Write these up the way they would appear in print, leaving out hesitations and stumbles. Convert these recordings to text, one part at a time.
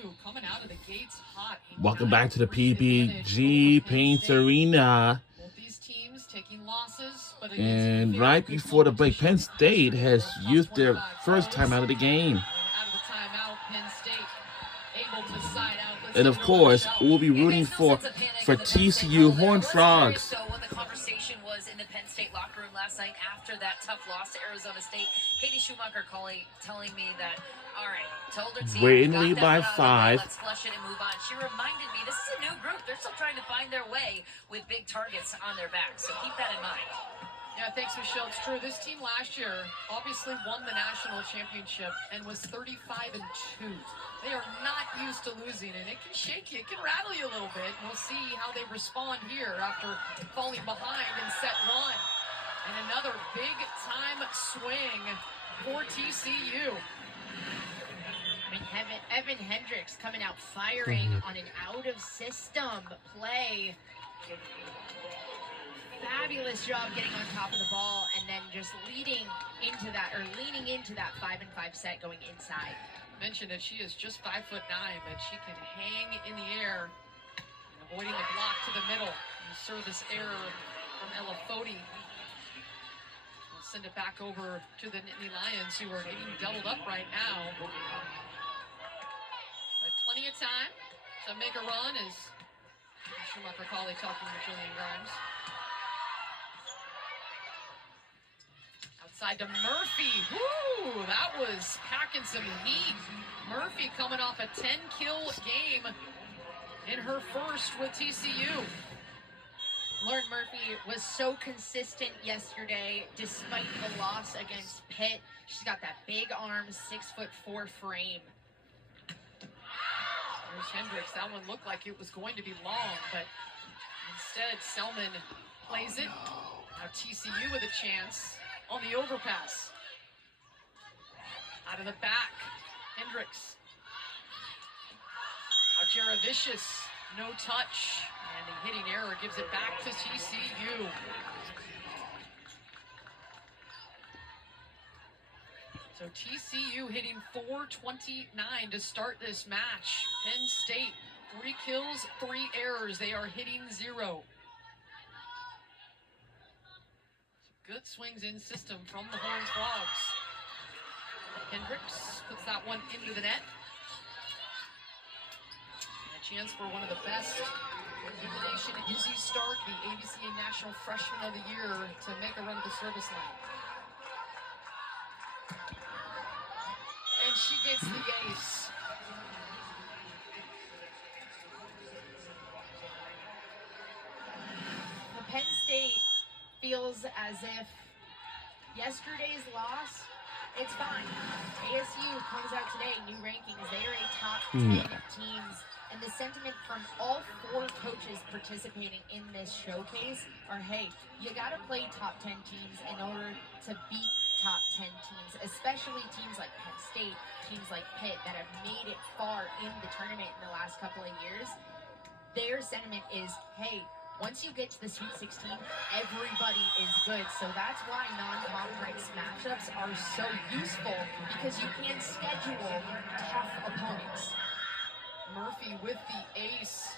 TCU coming out of the gates hot. Welcome back to the PPG Paints Arena. Both these teams taking losses, but and right before the break, Penn State has used their first time out of the game. Out of the timeout, Penn State able to side out. And of course, we'll be rooting for TCU Horned Frogs. So what the conversation was in the Penn State locker room last night after that tough loss to Arizona State. Katie Schumacher telling me that, all right, told her team, we're in the lead by 5. Let's flush it and move on. She reminded me this is a new group. They're still trying to find their way with big targets on their backs. So keep that in mind. Yeah, thanks, Michelle. It's true. This team last year obviously won the national championship and was 35-2. They are not used to losing, and it can shake you, it can rattle you a little bit. We'll see how they respond here after falling behind in set 1. And another big-time swing for TCU. I mean, Evan Hendricks coming out firing on an out-of-system play. Fabulous job getting on top of the ball and then just leaning into that 5-and-5 set going inside. Mentioned that she is just 5'9", but she can hang in the air, avoiding the block to the middle. And service error from Ella Foti. We'll send it back over to the Nittany Lions, who are getting doubled up right now. But plenty of time to make a run, as Schumacher Cauley talking with Julian Grimes. Outside to Murphy. Woo! That was packing some heat. Murphy coming off a 10-kill game in her first with TCU. Lauren Murphy was so consistent yesterday despite the loss against Pitt. She's got that big arm, 6'4" frame. There's Hendricks. That one looked like it was going to be long, but instead Selman plays it. Now TCU with a chance on the overpass. Out of the back, Hendricks. Now Jaravicious, no touch. And a hitting error gives it back to TCU. So TCU hitting .429 to start this match. Penn State, 3 kills, 3 errors. They are hitting 0. Good swings in system from the Horned Frogs. Hendricks puts that one into the net. And a chance for one of the best in the nation, Izzy Stark, the ABCA National Freshman of the Year, to make a run at the service line. And she gets the ace. The Penn State feels as if yesterday's loss, it's fine. ASU comes out today, new rankings. They are a top 10 teams. And the sentiment from all 4 coaches participating in this showcase are, hey, you got to play top 10 teams in order to beat top 10 teams, especially teams like Penn State, teams like Pitt that have made it far in the tournament in the last couple of years. Their sentiment is, hey, once you get to the Sweet 16, everybody is good. So that's why non-conference matchups are so useful, because you can schedule tough opponents. Murphy with the ace.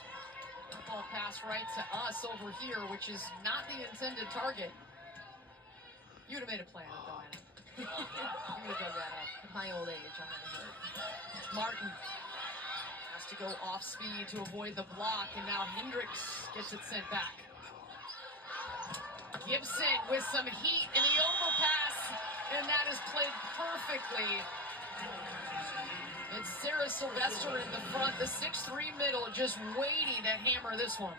Ball pass right to us over here, which is not the intended target. You would have made a play on it, Diana. You would have dug that up. At my old age, I'm gonna hurt. Martin has to go off speed to avoid the block, and now Hendricks gets it sent back. Gibson with some heat in the overpass, and that is played perfectly. It's Sarah Sylvester in the front, the 6'3" middle, just waiting to hammer this one.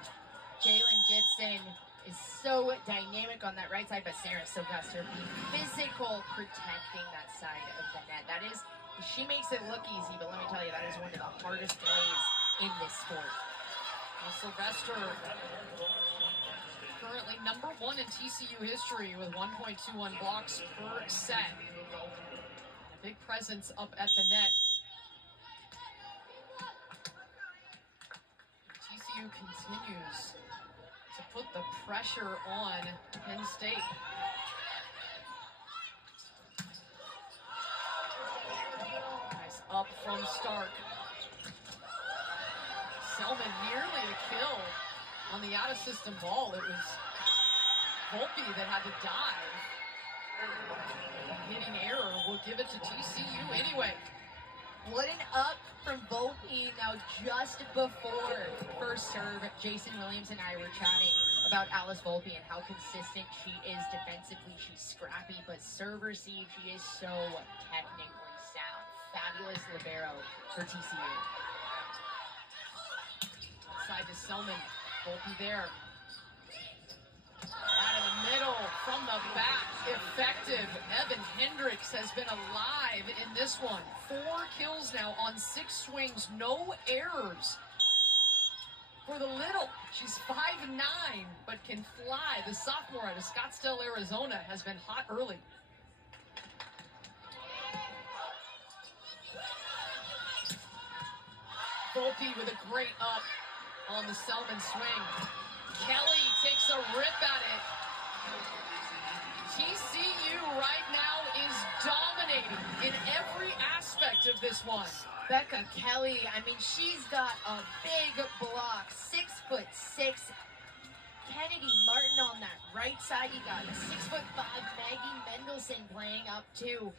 Jalen Gibson is so dynamic on that right side, but Sarah Sylvester being physical, protecting that side of the net. That is, she makes it look easy, but let me tell you, that is one of the hardest plays in this sport. Well, Sylvester, currently number 1 in TCU history with 1.21 blocks per set. A big presence up at the net. TCU continues to put the pressure on Penn State. Nice up from Stark. Selman nearly a kill on the out-of-system ball. It was Volpe that had to dive. Hitting error will give it to TCU anyway. What an up from Volpe. Now, just before first serve, Jason Williams and I were chatting about Alice Volpe and how consistent she is defensively. She's scrappy, but serve receive, she is so technically sound. Fabulous libero for TCU. Outside to Selman. Volpe there. Out of the middle, from the back, effective. Evan Hendricks has been alive in this one. 4 kills now on 6 swings, no errors. For the little, she's 5'9", but can fly. The sophomore out of Scottsdale, Arizona has been hot early. Volpe with a great up on the Selman swing. Kelly takes a rip at it. TCU right now is dominating in every aspect of this one. Becca Kelly, I mean, she's got a big block, 6'6". Kennedy Martin on that right side. You got a 6'5" Maggie Mendelson playing up too.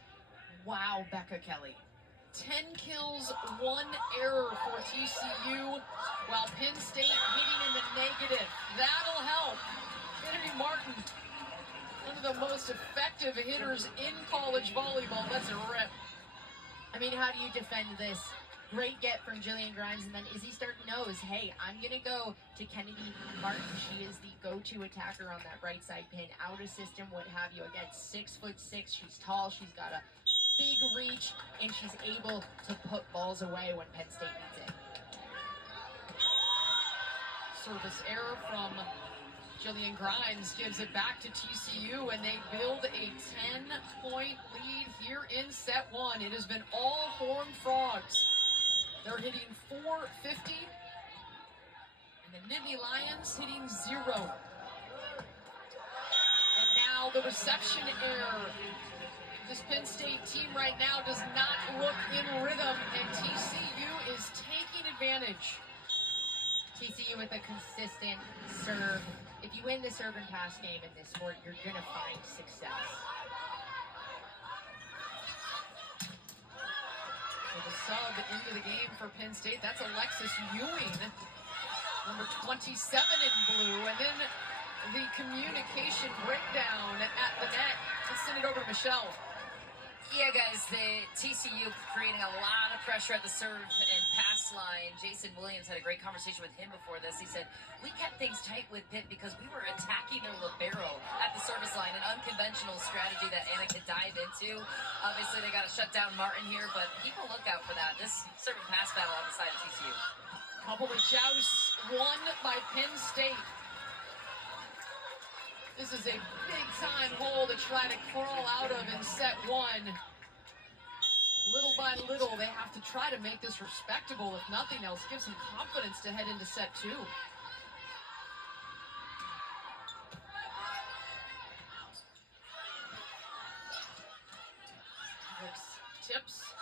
Wow, Becca Kelly. 10 kills, 1 error for TCU, while Penn State hitting in the negative. That'll help. Kennedy Martin, one of the most effective hitters in college volleyball. That's a rip. I mean, how do you defend this? Great get from Jillian Grimes, and then Izzy Stark knows, hey, I'm going to go to Kennedy Martin. She is the go-to attacker on that right side pin. Out of system, what have you. Again, 6'6". She's tall. She's got a big reach, and she's able to put balls away when Penn State needs it. Service error from Jillian Grimes gives it back to TCU, and they build a 10-point lead here in set 1. It has been all Horned Frogs. They're hitting .450, and the Nittany Lions hitting 0. And now the reception error. This Penn State team right now does not look in rhythm, and TCU is taking advantage. TCU with a consistent serve. If you win the serve and pass game in this sport, you're going to find success. So the sub into the game for Penn State, that's Alexis Ewing, number 27 in blue. And then the communication breakdown at the net. Let's send it over to Michelle. Yeah, guys, the TCU creating a lot of pressure at the serve and pass line. Jason Williams had a great conversation with him before this. He said, we kept things tight with Pitt because we were attacking their libero at the service line, an unconventional strategy that Anna could dive into. Obviously, they got to shut down Martin here, but people look out for that. This serve and pass battle on the side of TCU. Couple of jousts won by Penn State. This is a big-time hole to try to crawl out of in set 1. Little by little, they have to try to make this respectable, if nothing else. Give some confidence to head into set 2. Tips.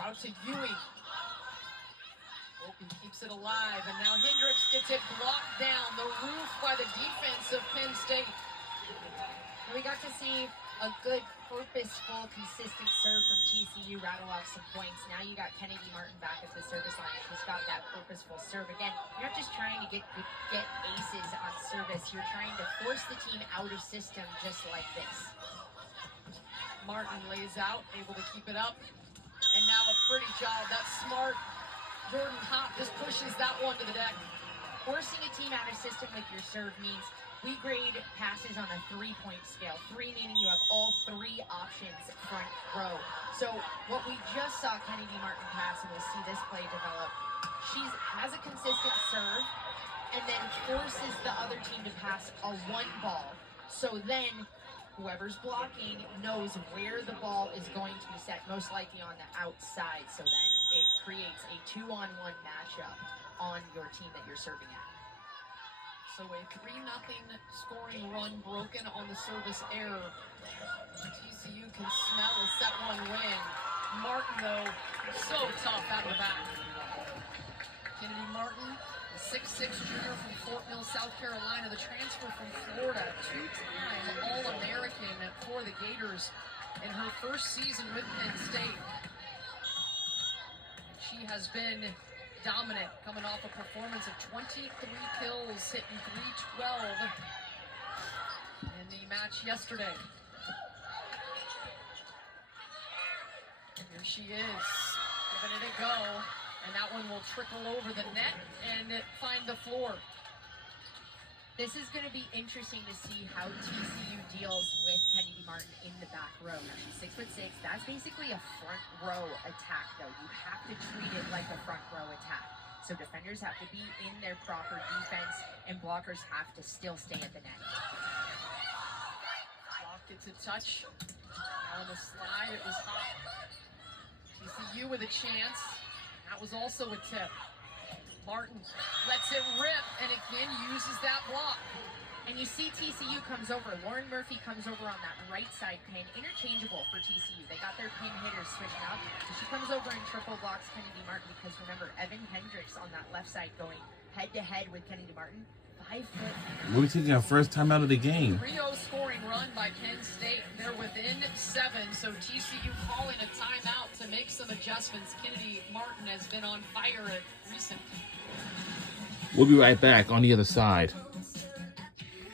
Out to Ewing. Volpe keeps it alive, and now Hendricks gets it blocked down. The roof by the defense of Penn State. We got to see a good, purposeful, consistent serve from TCU rattle off some points. Now you got Kennedy Martin back at the service line. She's got that purposeful serve. Again, you're not just trying to get aces on service. You're trying to force the team out of system just like this. Martin lays out, able to keep it up. And now a pretty job. That's smart. Jordan Hopp just pushes that one to the deck. Forcing a team out of system with your serve means we grade passes on a 3-point scale. 3 meaning you have all 3 options front row. So what we just saw Kennedy Martin pass, and we'll see this play develop, she has a consistent serve and then forces the other team to pass a 1 ball. So then whoever's blocking knows where the ball is going to be set, most likely on the outside. So then it creates a 2-on-1 matchup on your team that you're serving at. So a 3-0 scoring run broken on the service error. TCU can smell a set 1 win. Martin, though, so tough out of the back. Kennedy Martin 6'6" junior from Fort Mill, South Carolina, the transfer from Florida, two-time All-American for the Gators in her first season with Penn State. She has been dominant, coming off a performance of 23 kills, hitting .312 in the match yesterday. Here she is, giving it a go, and that one will trickle over the net and find the floor. This is going to be interesting to see how TCU deals with Kennedy Martin in the back row. Now, she's 6'6". That's basically a front row attack, though. You have to treat it like a front row attack. So defenders have to be in their proper defense, and blockers have to still stay at the net. Block gets a touch. Now on the slide, it was hot. TCU with a chance. That was also a tip. Martin lets it rip and again uses that block. And you see TCU comes over. Lauren Murphy comes over on that right side pin. Interchangeable for TCU. They got their pin hitters switching up. So she comes over and triple blocks Kennedy Martin because remember, Evan Hendricks on that left side going head-to-head with Kennedy Martin. 5 foot. We'll be taking our first time out of the game. 3-0 scoring run by Penn State. They're within 7, so TCU calling a timeout to make some adjustments. Kennedy Martin has been on fire recently. We'll be right back on the other side.